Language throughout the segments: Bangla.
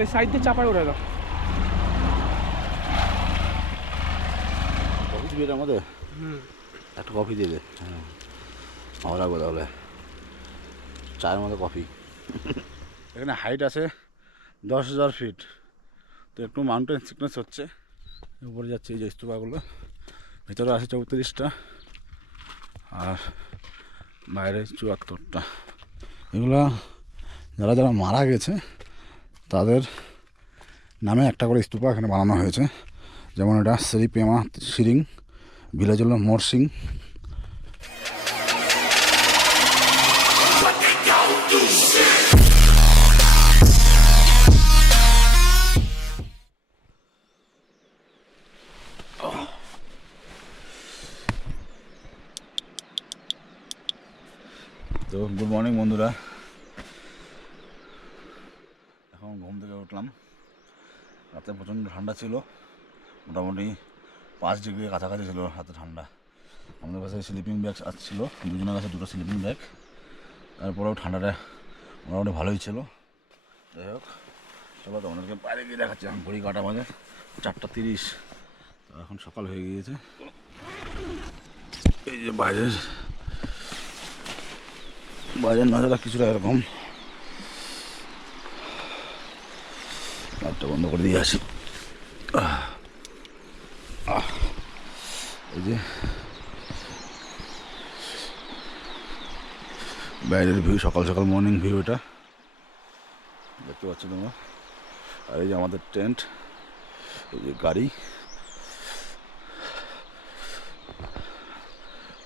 এই সাইড দিয়ে চাপায় উঠে দাও। কফি দিবি এর মধ্যে? একটা কফি দিয়ে দে। হ্যাঁ ভালো লাগবে তাহলে, চায়ের মধ্যে কফি। এখানে হাইট আছে 10,000 ফিট, তো একটু মাউন্টেন সিকনেস হচ্ছে। উপরে যাচ্ছে এই যে স্তূপাগুলো, ভিতরে আছে 34টা আর বাইরে 74টা। এগুলা যারা যারা মারা গেছে তাদের নামে একটা করে স্তূপা এখানে বানানো হয়েছে। যেমন এটা শ্রী পেমা সিরিং, ভিলেজ হলো মোরসিং। তো গুড মর্নিং বন্ধুরা, এখন ঘুম থেকে উঠলাম। রাতে প্রচণ্ড ঠান্ডা ছিল, মোটামুটি 5 ডিগ্রি কাছাকাছি ছিল রাতে ঠান্ডা। আমাদের কাছে স্লিপিং ব্যাগ আসছিলো, দুজনের কাছে দুটো স্লিপিং ব্যাগ। তারপরেও ঠান্ডাটা মোটামুটি ভালোই ছিল। যাই হোক, চলো তোমাদেরকে বাইরে গিয়ে দেখাচ্ছি। এখন ঘড়ি কাটা বাজে 4:30, তো এখন সকাল হয়ে গিয়েছে। এই যে বাইরের নজারা কিছুটা এরকম। লাইটটা বন্ধ করে দিয়ে আসি। এই যে বাইরের ভিউ, সকাল সকাল মর্নিং ভিউ এটা দেখতে পাচ্ছ তোমরা। আর এই যে আমাদের টেন্ট, এই যে গাড়ি,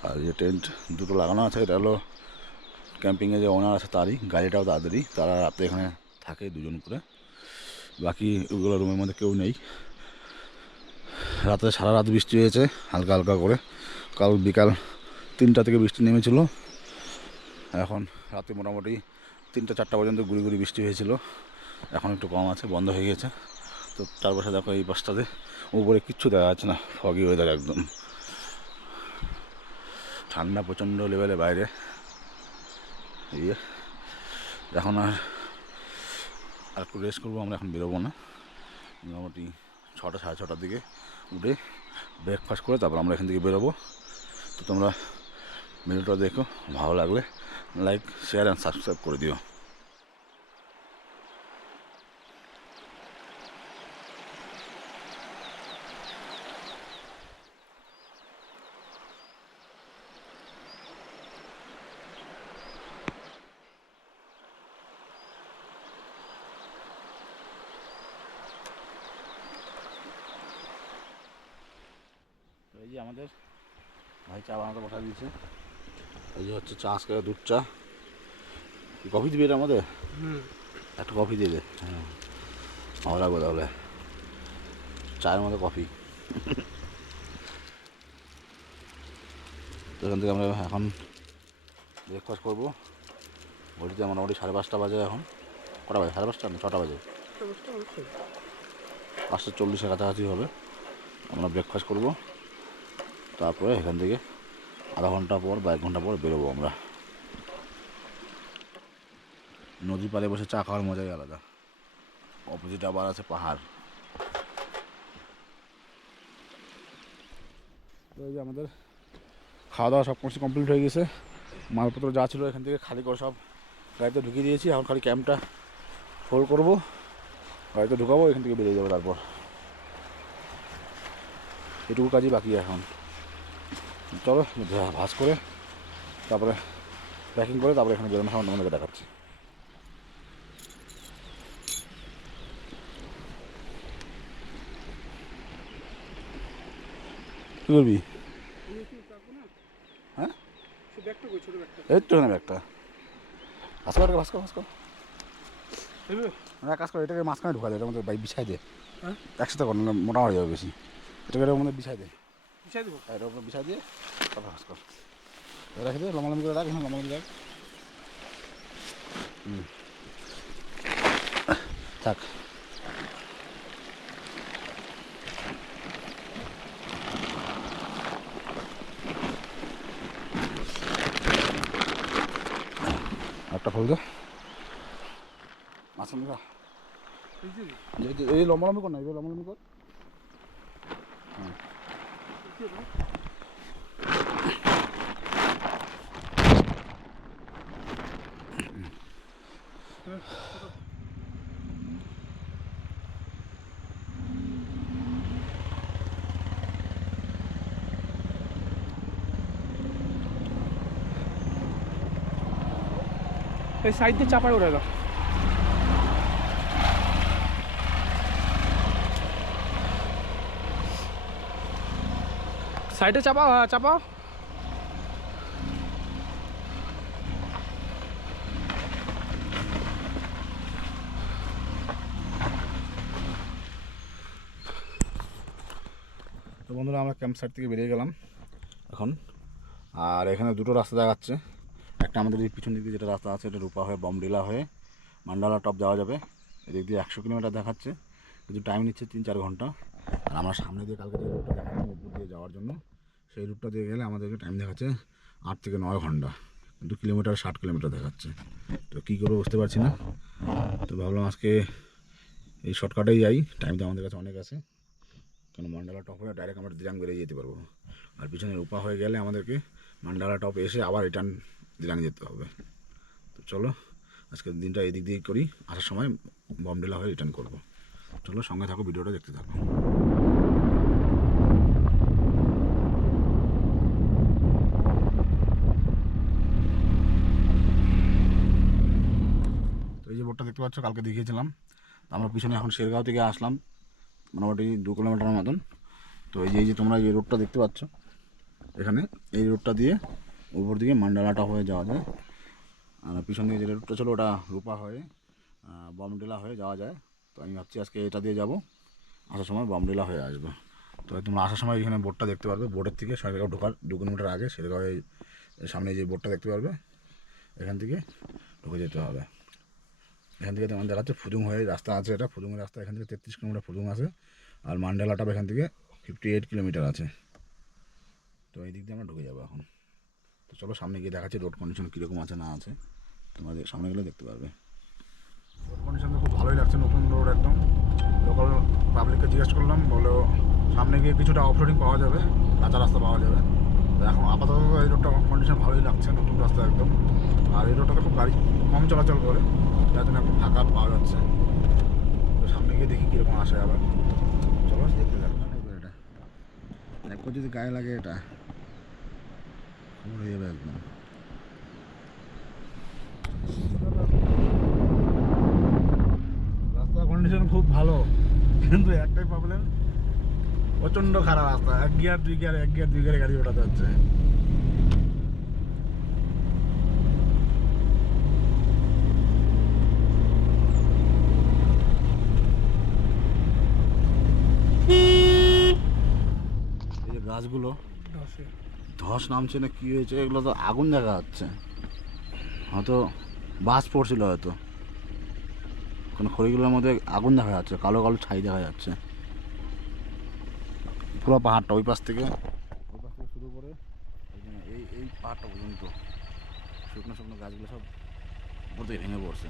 আর এই যে টেন্ট দুটো লাগানো আছে। এটা হলো ক্যাম্পিংয়ে যে ওনার আছে তারই, গাড়িটাও তাদেরই। তারা রাতে এখানে থাকে দুজন করে, বাকি ওগুলো রুমের মধ্যে কেউ নেই। রাতে সারা রাত বৃষ্টি হয়েছে হালকা হালকা করে। কাল বিকাল 3টা থেকে বৃষ্টি নেমেছিল। এখন রাতে মোটামুটি 3টা-4টা পর্যন্ত গুড়ি গুড়ি বৃষ্টি হয়েছিল। এখন একটু কম আছে, বন্ধ হয়ে গেছে। তো চারপাশে দেখো এই পাশটাতে উপরে কিচ্ছু দেখা যাচ্ছে না, ফগি ওয়েদার একদম। ঠান্ডা প্রচণ্ড লেভেলে বাইরে। এই এখন আর একটু রেস্ট করবো আমরা, এখন বেরোবো না। মোটামুটি 6টা সাড়ে 6টার দিকে উঠে ব্রেকফাস্ট করে তারপর আমরা এখান থেকে বেরোবো। তো তোমরা ভিডিওটা দেখো, ভালো লাগলে লাইক, শেয়ার অ্যান্ড সাবস্ক্রাইব করে দিও। এই যে আমাদের ভাই চা বানাতে বসা দিয়েছে। এই যে হচ্ছে চা, আজকে দুধ চা। কফি দিবি এটার মধ্যে? একটা কফি দিয়ে দে। হ্যাঁ ভালো লাগবে তাহলে, চায়ের মধ্যে কফি। তো এখান থেকে আমরা এখন ব্রেকফাস্ট করবো। ঘড়িতে মোটামুটি 5:30 বাজে এখন। কটা বাজে? 5:30 না 6টা বাজে, 5:40-এর কাছাকাছি হবে। আমরা ব্রেকফাস্ট করবো, তারপরে এখান থেকে আধা ঘন্টা পর বা 1 ঘন্টা পর বেরোবো আমরা। নদী পাড়ে বসে চা খাওয়ার মজাই আলাদা। অপোজিটে আবার আছে পাহাড়। তো এই যে আমাদের খাওয়া দাওয়া সব কিছু কমপ্লিট হয়ে গেছে। মালপত্র যা ছিল এখান থেকে খালি করে সব গাড়িতে ঢুকিয়ে দিয়েছি। এখন খালি ক্যাম্পটা ফোল্ড করবো, গাড়িতে ঢুকাবো, এখান থেকে বেরিয়ে যাবো। তারপর এটুকু কাজই বাকি এখন। চলো ভাজ করে তারপরে প্যাকিং করে তারপরে এখানে বেরোনোর সময় তোমাদেরকে দেখাচ্ছি। কী করবি? হ্যাঁ এই তো এখানে ব্যাগটা ভাস কর, হ্যাঁ কাজ করে। এটাকে মাঝখানে ঢুকা দেয়, এটার মধ্যে বাইক বিছাই দে। একসাথে কর না, মোটা হয়ে যাবে বেশি। এটাকে এটার মধ্যে বিছাই দে, দেবো। এটার উপরে বিছাই দিয়ে তারপর ভাস কর। রেখে দে, লম্বালম্বি করে রাখ, এখানে লম্বালম্বি রাখ। থাক। একটা ফুল দে, মাছ এই লম্বা লম্বি কর না, এই লম্বা লম্বি কর। এই সাইড দিয়ে চাপায় উঠে দাও। সাইডে চাপাও, হ্যাঁ চাপাও। তো বন্ধুরা আমরা ক্যাম্প সাইট থেকে বেরিয়ে গেলাম এখন। আর এখানে দুটো রাস্তা দেখাচ্ছে। একটা আমাদের এই পিছন দিক দিয়ে যেটা রাস্তা আছে, এটা রূপা হয়ে বমডিলা হয়ে মান্ডালা টপ যাওয়া যাবে। এদিক দিয়ে 100 কিলোমিটার দেখাচ্ছে, কিন্তু টাইম নিচ্ছে 3-4 ঘন্টা। আর আমরা সামনে দিয়ে কালকে যে রুটটা দেখালাম উপর দিয়ে যাওয়ার জন্য, সেই রুটটা দিয়ে গেলে আমাদেরকে টাইম দেখাচ্ছে 8 থেকে 9 ঘন্টা, কিন্তু কিলোমিটার 60 কিলোমিটার দেখাচ্ছে। তো কী করবো বুঝতে পারছি না। তো ভাবলাম আজকে এই শর্টকাটেই যাই, টাইম তো আমাদের কাছে অনেক আছে। কারণ মান্ডালা টপ হয়ে ডাইরেক্ট আমরা দিরাং বেরিয়ে যেতে পারবো। আর পিছনে রূপা হয়ে গেলে আমাদেরকে মান্ডালা টপ এসে আবার রিটার্ন দিরাং যেতে হবে। তো চলো আজকের দিনটা এই দিক দিয়েই করি, আসার সময় বমডিলা হয়ে রিটার্ন করবো। চলো সঙ্গে থাকো, ভিডিওটা দেখতে থাকো। তো এই যে বোর্ডটা দেখতে পাচ্ছ, কালকে দেখিয়েছিলাম। তো আমরা পিছনে এখন শেরগাঁও থেকে আসলাম, মোটামুটি 2 কিলোমিটারের মতন। তো এই যে তোমরা এই রোডটা দেখতে পাচ্ছ, এখানে এই রোডটা দিয়ে উপর দিকে মান্ডালাটা হয়ে যাওয়া যায়। আর পিছন দিকে যে রোডটা ছিল ওটা রূপা হয়ে বমডিলা হয়ে যাওয়া যায়। তো আমি ভাবছি আজকে এটা দিয়ে যাব, আসার সময় বমডিলা হয়ে আসবো। তো তোমরা আসার সময় এখানে বোর্ডটা দেখতে পারবে, বোর্ডের থেকে শেরগাঁও ঢোকার 2 কিলোমিটার আগে শেরগাঁও সামনে যে বোর্ডটা দেখতে পারবে, এখান থেকে ঢুকে যেতে হবে। এখান থেকে তোমার দেখাচ্ছে ফুজুং হয়ে রাস্তা আছে, এটা ফুজুংয়ের রাস্তা। এখান থেকে 33 কিলোমিটার ফুজুং আছে। আর মান্ডালাটা এখান থেকে 58 কিলোমিটার আছে। তো এই দিক দিয়ে আমরা ঢুকে যাবো এখন। তো চলো সামনে গিয়ে দেখাচ্ছি রোড কন্ডিশন কীরকম আছে না আছে, তোমাদের সামনে গেলে দেখতে পারবে। রোড কন্ডিশন তো খুব ভালোই লাগছে, নতুন রোড একদম। লোকাল পাবলিককে জিজ্ঞেস করলাম, বলেও সামনে গিয়ে কিছুটা অফরোডিং পাওয়া যাবে, কাঁচা রাস্তা পাওয়া যাবে। তো এখন আপাতত এই রোডটা কন্ডিশন ভালোই লাগছে, নতুন রাস্তা একদম। আর এই রোডটাতে খুব গাড়ি কম চলাচল করে, যার জন্য এখন ফাঁকা পাওয়া যাচ্ছে। তো সামনে গিয়ে দেখি কীরকম আসে আবার। চলো দেখতে যাবো না এটা, একবার যদি গায়ে লাগে এটা খবর হয়ে যাবে একদম। রাস্তার কন্ডিশন খুব ভালো, কিন্তু একটাই প্রবলেম, প্রচণ্ড খারাপ রাস্তা। 1 গিয়ার 2 গিয়ার 1 গিয়ার 2 গিয়ারে গাড়ি ওঠাতে হচ্ছে। এই যে গাছগুলো ধস নামছে না কি হয়েছে, এগুলো তো আগুন দেখা যাচ্ছে, হয়তো বাস পড়ছিল হয়তো। কোনো খড়িগুলোর মধ্যে আগুন দেখা যাচ্ছে, কালো কালো ছাই দেখা যাচ্ছে। পুরো পাহাড়টা ওই পাশ থেকে শুরু করে এই পাহাড়টা পর্যন্ত শুকনো শুকনো গাছগুলো সব উপর থেকে ভেঙে পড়ছে,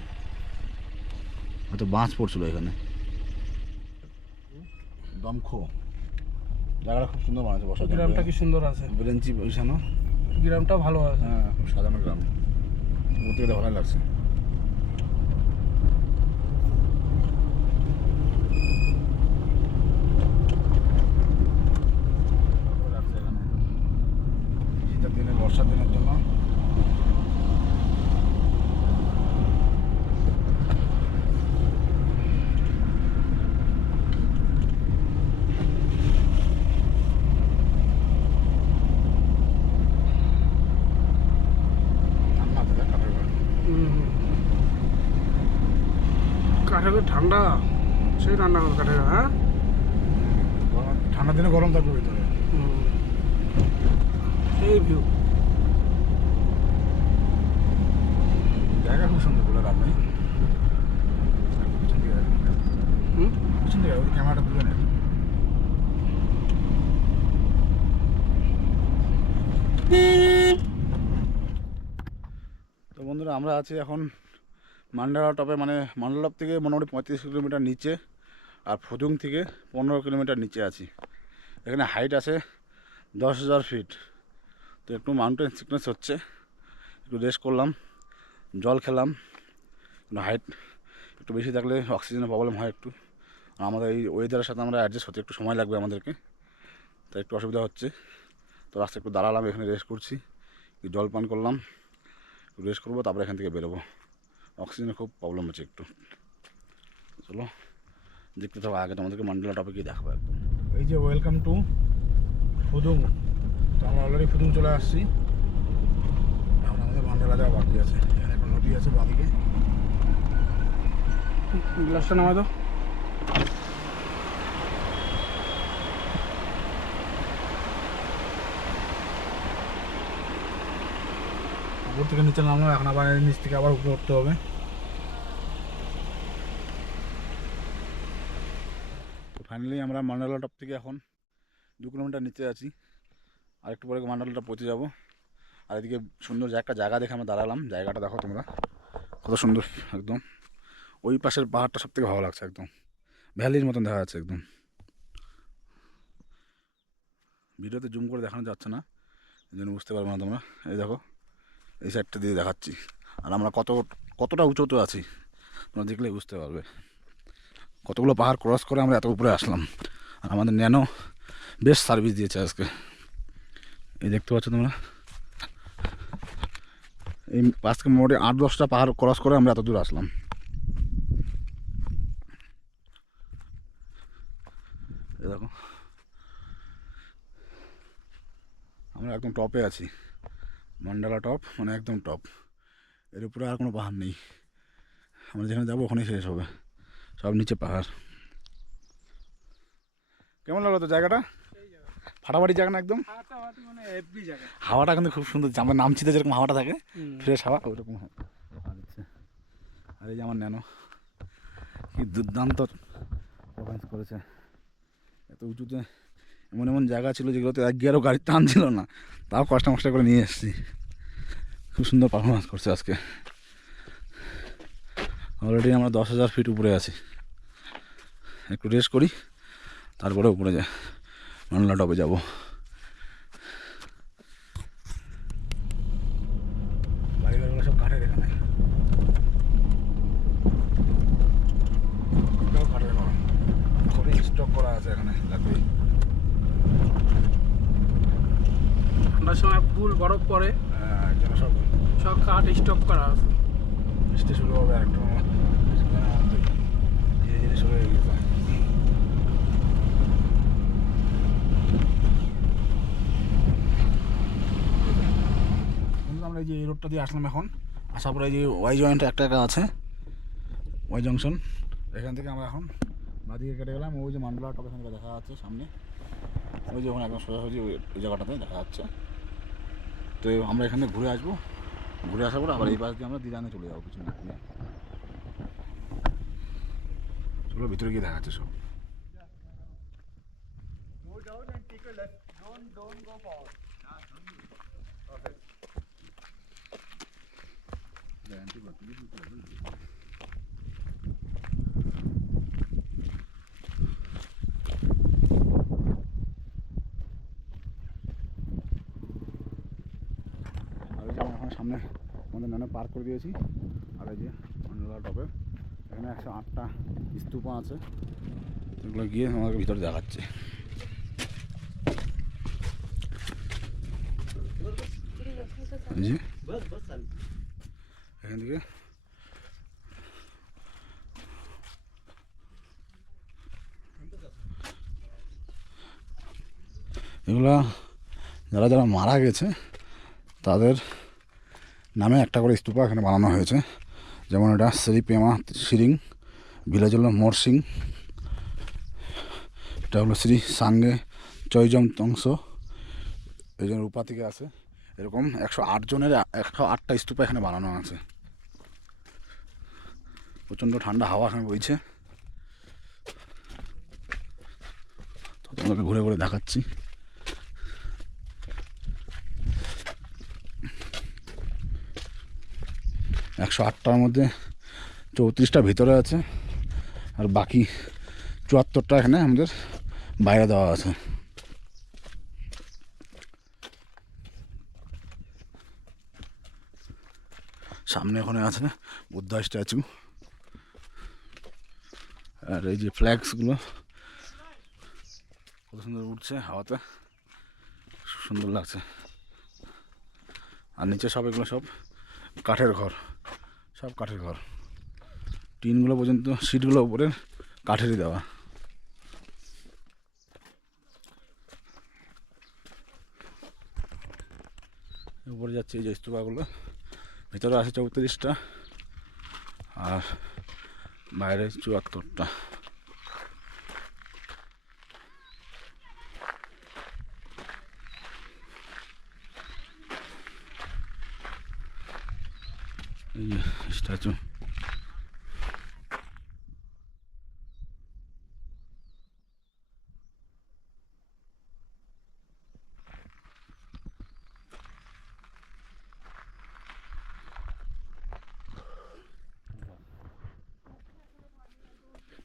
হয়তো বাঁশ পড়ছিল এখানে। দমখো জায়গাটা খুব সুন্দর বানাচ্ছে, বসার জন্য। গ্রামটা কি সুন্দর আছে, বেঞ্চি বসানো, গ্রামটা ভালো আছে। হ্যাঁ খুব সাজানো গ্রাম, উপর থেকে ভালো লাগছে। শীতের দিনে, বর্ষার দিনের জন্য কাঠের ঠান্ডা, সেই রান্না করে কাঠের। হ্যাঁ ঠান্ডার দিনে গরম থাকবে ভিতরে, সেই ভিউ। জায়গা খুব সুন্দর বলে লাভ নেই। পিছন দিকে ওই ক্যামেরাটা তুলে নেয়। তো বন্ধুরা আমরা আছি এখন মান্ডালা টপে মানে মান্ডালা টপ থেকে মোটামুটি 35 কিলোমিটার নিচে, আর ফুদুং থেকে 15 কিলোমিটার নিচে আছি। এখানে হাইট আছে 10,000 ফিট। তো একটু মাউন্টেন সিকনেস হচ্ছে, একটু রেস্ট করলাম, জল খেলাম। হাইট একটু বেশি থাকলে অক্সিজেনের প্রবলেম হয় একটু, আর আমাদের এই ওয়েদারের সাথে আমরা অ্যাডজাস্ট হতে একটু সময় লাগবে আমাদেরকে, তাই একটু অসুবিধা হচ্ছে। তো রাস্তায় একটু দাঁড়ালাম, এখানে রেস্ট করছি, জল পান করলাম, একটু রেস্ট করবো, তারপরে এখান থেকে বেরোবো। অক্সিজেনের খুব প্রবলেম হচ্ছে একটু। চলো দেখতে থাকো, আগে তোমাদেরকে মান্ডালা টপে গিয়ে দেখবো একদম। এই যে ওয়েলকাম টু ফুদুং। তো আমরা অলরেডি ফুদুং চলে আসছি, এখন আমাদের মান্ডালা যাওয়া বাকি আছে। এখানে একটা নদী আছে বাদিকে, গ্লাসটা নামা দাও। উপর থেকে নিচে নামলাম, এখন আবার নিচ থেকে আবার উপরে উঠতে হবে। তো ফাইনালি আমরা মান্ডালা টপ থেকে এখন 2 কিলোমিটার নিচে আছি, আর একটু পরে মান্ডালাটা পৌঁছে যাব। আর এদিকে সুন্দর একটা জায়গা দেখে আমরা দাঁড়ালাম, জায়গাটা দেখো তোমরা কত সুন্দর একদম। ওই পাশের পাহাড়টা সব থেকে ভালো লাগছে, একদম ভ্যালির মতন দেখা যাচ্ছে একদম। ভিডিওতে জুম করে দেখানো যাচ্ছে না, এই জন্য বুঝতে পারবো না তোমরা। এই দেখো এই সাইডটা দিয়ে দেখাচ্ছি, আর আমরা কতটা উঁচুতে আছি তোমরা দেখলেই বুঝতে পারবে। কতগুলো পাহাড় ক্রস করে আমরা এত উপরে আসলাম, আর আমাদের ন্যানো বেশ সার্ভিস দিয়েছে আজকে। এই দেখতে পাচ্ছ তোমরা, এই আজকে মোটামুটি 8-10টা পাহাড় ক্রস করে আমরা এত দূর আসলাম। এই দেখো আমরা একদম টপে আছি, মান্ডালা টপ মানে একদম টপ। এর উপরে আর কোনো পাহাড় নেই, আমরা যেখানে যাবো ওখানেই শেষ হবে, সব নিচে পাহাড়। কেমন লাগলো তো জায়গাটা? ফাটাফাটি জায়গা না একদম, হাওয়াটা কিন্তু খুব সুন্দর। আমরা নামচিতে যেরকম হাওয়াটা থাকে ফ্রেশ হাওয়া, ওইরকম হাওয়া দিচ্ছে। আর এই যে আমার ন্যানো কি দুর্দান্ত পারফরমেন্স করেছে। এত উঁচুতে এমন এমন জায়গা ছিল যেগুলোতে এক গিয়ারও গাড়ির টান ছিল না, তাও কষ্ট মষ্ট করে নিয়ে এসেছি। খুব সুন্দর পারফরমেন্স করছে আজকে। অলরেডি আমরা 10,000 ফিট উপরে আছি, একটু রেস্ট করি তারপরে উপরে যাই, মান্ডালা টপে যাবো। বাড়িঘরগুলো সব কাঠের, এখানে কাঠের ঘর, খড়ি স্টক করা আছে এখানে লাগবে। ঠান্ডার সময় ফুল বরফ পড়ে, হ্যাঁ এখানে সব সব কাঠ স্টক করা আছে। বৃষ্টি শুরু হবে একটু ধীরে ধীরে শুরু হয়ে গেছে। আমরা এই যে এই রোডটা দিয়ে আসলাম, এখন আসার পরে এই যে ওয়াই জয়েন্ট একটা আছে, ওয়াই জংশন, এখান থেকে আমরা এখন বাদিকে কেটে গেলাম। ওই যে মান্ডালা টপ এখান থেকে দেখা যাচ্ছে সামনে, ওই যে ওখানে একদম সোজাসুজি ওই জায়গাটাতে দেখা যাচ্ছে। তো আমরা এখানে ঘুরে আসবো, ঘুরে আসার পরে আবার এই পাশ দিয়ে আমরা দিরানে চলে যাবো পিছনে। চলো ভিতরে গিয়ে দেখা যাচ্ছে সব। সামনে আমাদের ন্যানো পার্ক করে দিয়েছি, আর এই যে মান্ডালা টপে এখানে 108টা স্তূপা আছে, এগুলো গিয়ে আমাকে ভিতরে দেখাচ্ছে। এই যে এখান থেকে এগুলা যারা যারা মারা গেছে তাদের নামে একটা করে স্তূপা এখানে বানানো হয়েছে। যেমন এটা শ্রী পেমা সিরিং, ভিলেজ হলো মরসিং, এটা হলো শ্রী সাঙ্গে চৈজম তংস, এই জন্য রূপা থেকে আছে। এরকম 108 জনের 108টা স্তূপা এখানে বানানো আছে। প্রচণ্ড ঠান্ডা হাওয়া এখানে বইছে, তো তোমাকে ঘুরে ঘুরে দেখাচ্ছি। একশো 8টার মধ্যে 34টা ভিতরে আছে আর বাকি 74টা এখানে আমাদের বাইরে দেওয়া আছে। সামনে ওখানে আছে বুদ্ধা স্ট্যাচু, আর এই যে ফ্ল্যাগসগুলো কত সুন্দর উঠছে হাওয়াতে, সুন্দর লাগছে। আর নিচে সব এগুলো সব কাঠের ঘর, সব কাঠের ঘর, টিনগুলো পর্যন্ত সিটগুলো উপরে কাঠেরই দেওয়া। উপরে যাচ্ছে এই যে স্তূপাগুলো, ভিতরে আছে 34টা আর বাইরে 74টা। এই যে স্ট্যাচু,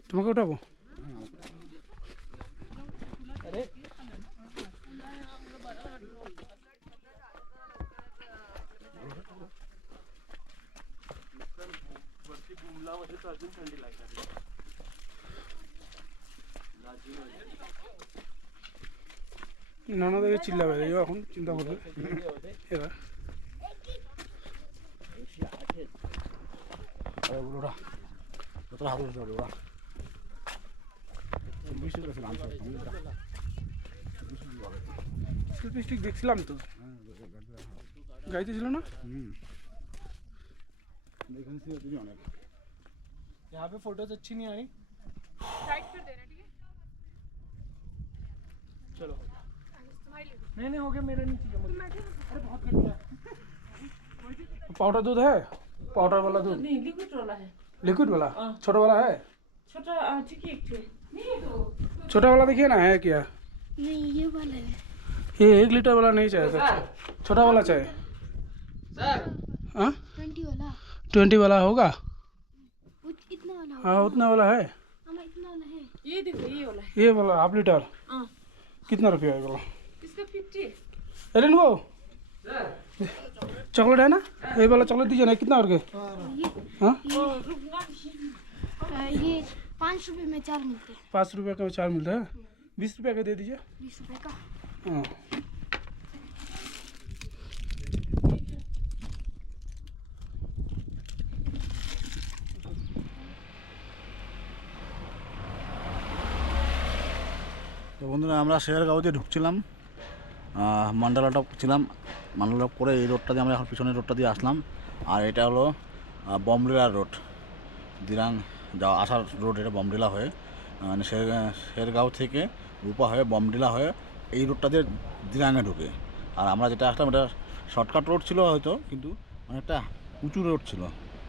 তোমাকে উঠাবো? নানা দেখে চিল্লাবে, দেখো এখন চিন্তা করবে এরা। ওরা হাত উঠতে পারে ওরা সেলফি স্টিক দেখছিলাম তো, গাড়িতে ছিল না? অনেক यहाँ पे फोटोज अच्छी नहीं आ रही, साइड कर देना ठीक है। चलो स्माइल नहीं हो गया, मेरा नहीं चाहिए मुझे। अरे बहुत घटिया। पाउडर दूध है? पाउडर वाला दूध नहीं, लिक्विड वाला है। लिक्विड वाला छोटा वाला है? छोटा ठीक है, एक ठे नहीं तो छोटा वाला देखिए ना है क्या? नहीं, ये वाला है ये 1 लीटर वाला नहीं चाहिए सर, छोटा वाला चाहिए। सर हाँ 20 वाला 20 वाला होगा? इतना वाला हाँ उतना वाला है। हमारा इतना वाला है, ये देखो ये वाला है। ये वाला हाफ लीटर हाँ कितना रुपया है वाला? इसका 50। अरे वो चॉकलेट है ना, ये वाला चॉकलेट दीजिए ना, कितना और के? हाँ ये 5 रुपए में 4 मिलते हैं। 5 रुपये का 4 मिलता है, 20 रुपये का दे दीजिए। 20 रुपए का। हाँ তো বন্ধুরা আমরা শেয়ারগাঁও দিয়ে ঢুকছিলাম, মান্ডালা টপ ছিলাম, মান্ডালা টপ করে এই রোডটা দিয়ে আমরা এখন পিছনের রোডটা দিয়ে আসলাম। আর এটা হলো বমডিলা রোড, দিরাং যাওয়া আসার রোড, এটা বমডিলা হয়ে মানে শেরগাঁও থেকে রূপা হয়ে বমডিলা হয়ে এই রোডটা দিয়ে দিরাঙে ঢুকে। আর আমরা যেটা আসলাম এটা শর্টকাট রোড ছিল হয়তো, কিন্তু অনেকটা উঁচু রোড ছিল।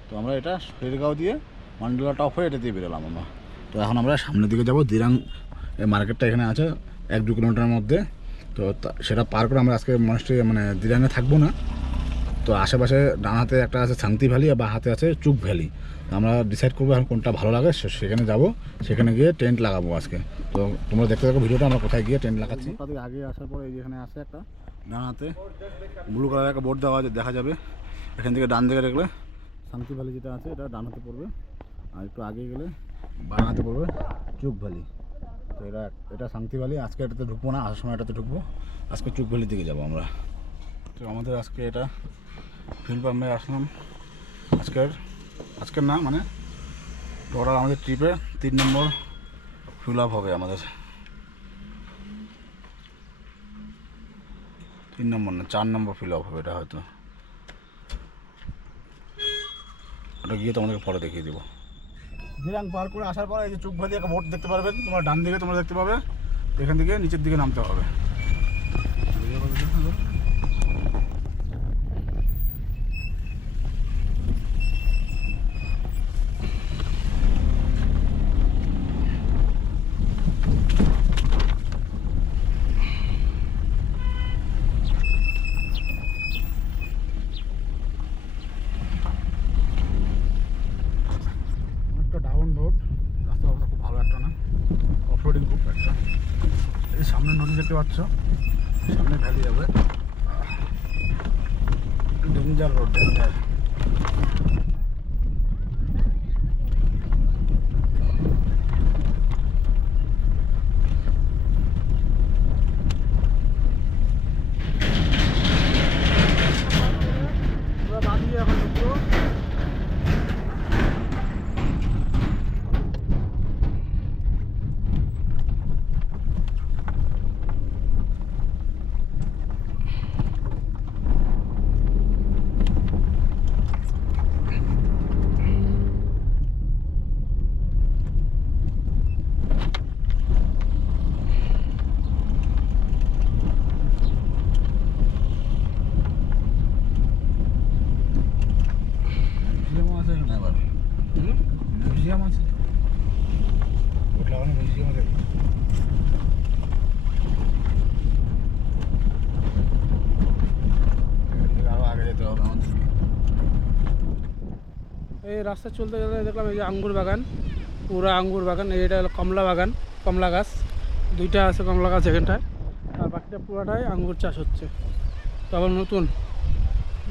তো আমরা এটা শেরগাঁও দিয়ে মান্ডালা টপ হয়ে এটা দিয়ে বেরোলাম আমরা। তো এখন আমরা সামনের দিকে যাব, দিরাং এই মার্কেটটা এখানে আছে 1-2 কিলোমিটারের মধ্যে। তো সেটা পার করে আমরা আজকে মনেস্ট্রি মানে দিরাঙে থাকবো না। তো আশেপাশে ডান হাতে একটা আছে শান্তি ভ্যালি আর বা হাতে আছে চুক ভ্যালি। তো আমরা ডিসাইড করবো এখন কোনটা ভালো লাগে, সেখানে যাব, সেখানে গিয়ে টেন্ট লাগাবো আজকে। তো তোমরা দেখতে থাকো ভিডিওটা আমরা কোথায় গিয়ে টেন্ট লাগাচ্ছি। তাদের আগে আসার পরে এই যেখানে আছে একটা ডান হাতে ব্লু কালারের একটা বোর্ড দেওয়া দেখা যাবে, এখান থেকে ডান দিকে দেখলে শান্তি ভ্যালি যেটা আছে এটা ডান হাতে পড়বে, আর একটু আগে গেলে বাঁ হাতে পড়বে চুক ভ্যালি। তো এটা শান্তি ভ্যালি, আজকে এটাতে ঢুকবো না, আসার সময় এটাতে ঢুকবো, আজকে চুক ভ্যালির দিকে যাবো আমরা। তো আমাদের আজকে এটা ফিল পাম্পে আসলাম, আজকের না মানে টোটাল আমাদের ট্রিপে 3 নম্বর ফিল আপ হবে আমাদের, 3 নম্বর না 4 নম্বর ফিল আপ হবে এটা হয়তো। ওটা গিয়ে তোমাদেরকে পরে দেখিয়ে দেবো। দিরাং পার করে আসার পরে এই যে চুক ভ্যালি একটা বোট দেখতে পারবেন, তোমার ডান দিকে তোমরা দেখতে পাবে, এখান থেকে নিচের দিকে নামতে হবে। একটা ডাউন রোড, রাস্তা অবস্থা খুব ভালো একটা না, অফ রোডিং খুব একটা। এই সামনে নদী দেখতে পাচ্ছ, সামনে ভ্যালি যাবে, ডেঞ্জার রোড, ডেঞ্জার। মিউজিয়াম আছে, ওটা ওখানে মিউজিয়াম আছে। আরো আগে যেতে হবে আমাদেরকে। এই রাস্তা চলতে গেলে দেখলাম এই যে আঙ্গুর বাগান, পুরা আঙ্গুর বাগান। এইটা হলো কমলা বাগান, কমলা গাছ দুইটা আছে, কমলা গাছ এখানটায়, আর বাকিটা পুরাটাই আঙ্গুর চাষ হচ্ছে। কেবল নতুন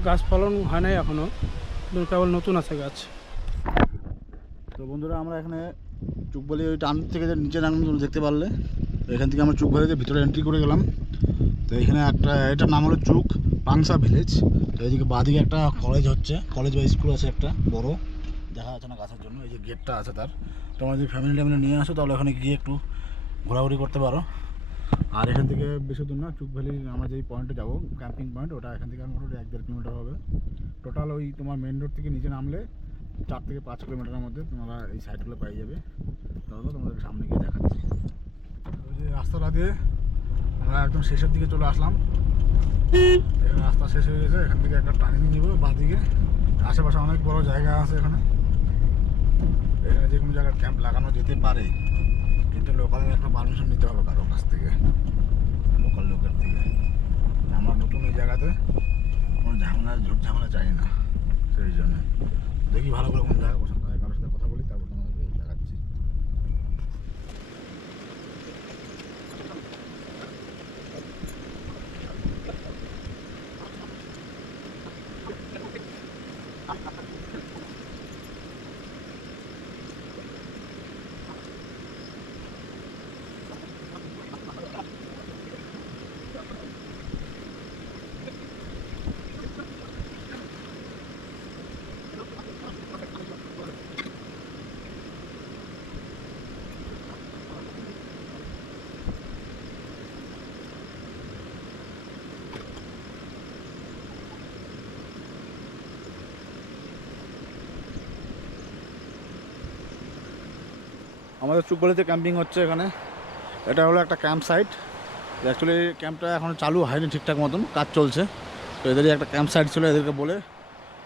গাছ, ফলন হয় নাই এখনও, কেবল নতুন আছে গাছ। তো বন্ধুরা, আমরা এখানে চুকবালি ওই টান থেকে যে নিচে নামলাম তোমরা দেখতে পারলে, তো এখান থেকে আমরা চুকবালিতে ভিতরে এন্ট্রি করে গেলাম। তো এখানে একটা, এটার নাম হলো চুক পাংসা ভিলেজ। তো এইদিকে বাঁদিকে একটা কলেজ হচ্ছে, কলেজ বা স্কুল আছে একটা বড়, দেখা যাচ্ছে না গাছের জন্য। এই যে গেটটা আছে তার, তোমরা যদি ফ্যামিলি ট্যামিলি নিয়ে আসো তাহলে ওখানে গিয়ে একটু ঘোরাঘুরি করতে পারো। আর এখান থেকে বেশি দূর না, চুক ভ্যালি আমরা যেই পয়েন্টে যাবো ক্যাম্পিং পয়েন্ট, ওটা এখান থেকে মোটামুটি 1-1.5 কিলোমিটার হবে টোটাল। ওই তোমার মেন রোড থেকে নিচে নামলে 4 থেকে 5 কিলোমিটারের মধ্যে তোমরা এই সাইডগুলো পেয়ে যাবে। তাহলে তোমাদের সামনে গিয়ে দেখাচ্ছি। ওই যে রাস্তাটা দিয়ে আমরা একদম শেষের দিকে চলে আসলাম। এখানে রাস্তা শেষ হয়ে গেছে, এখান থেকে একটা টার্নিং নিব বাঁদিকে। আশেপাশে অনেক বড় জায়গা আছে এখানে, এখানে যে কোনো জায়গায় ক্যাম্প লাগানো যেতে পারে, কিন্তু লোকালের একটা পারমিশন নিতে হবে কারো কাছ থেকে, লোকাল লোকের থেকে। আমরা নতুন এই জায়গাতে কোনো ঝামেলা, ঝুট ঝামেলা চাই না, সেই জন্য দেখি ভালো করে কোন জায়গায় পছন্দ হয়, কারোর সাথে কথা বলি, তারপর তোমাদেরকে দেখাচ্ছি। আমাদের চুকবালিতে ক্যাম্পিং হচ্ছে এখানে। এটা হলো একটা ক্যাম্প সাইট। অ্যাকচুয়ালি ক্যাম্পটা এখনও চালু হয়নি ঠিকঠাক মতন, কাজ চলছে। তো এদেরই একটা ক্যাম্প সাইট ছিল, এদেরকে বলে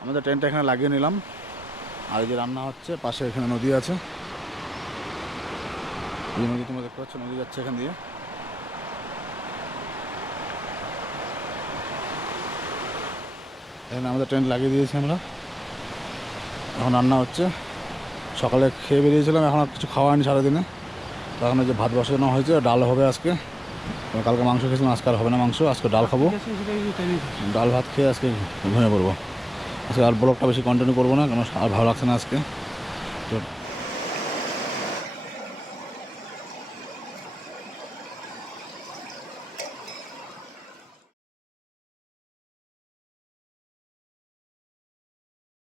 আমাদের টেন্টটা এখানে লাগিয়ে নিলাম। আর এই যে রান্না হচ্ছে, পাশে এখানে নদী আছে, এই নদী তোমরা দেখতে পাচ্ছ, নদী যাচ্ছে এখান দিয়ে। এখানে আমাদের টেন্ট লাগিয়ে দিয়েছি আমরা, এখন রান্না হচ্ছে। সকালে খেয়ে বেরিয়েছিলাম, এখন আর কিছু খাওয়া হয়নি সারাদিনে। তখন যে ভাত বসানো হয়েছে, ডাল হবে আজকে। কালকে মাংস খেয়েছিলাম, আজকে আর হবে না মাংস, আজকে ডাল খাবো। ডাল ভাত খেয়ে আজকে ঘুমিয়ে পড়বো। আজকে আর ব্লগটা বেশি কন্টিনিউ করবো না, কারণ আর ভালো লাগছে না আজকে। তো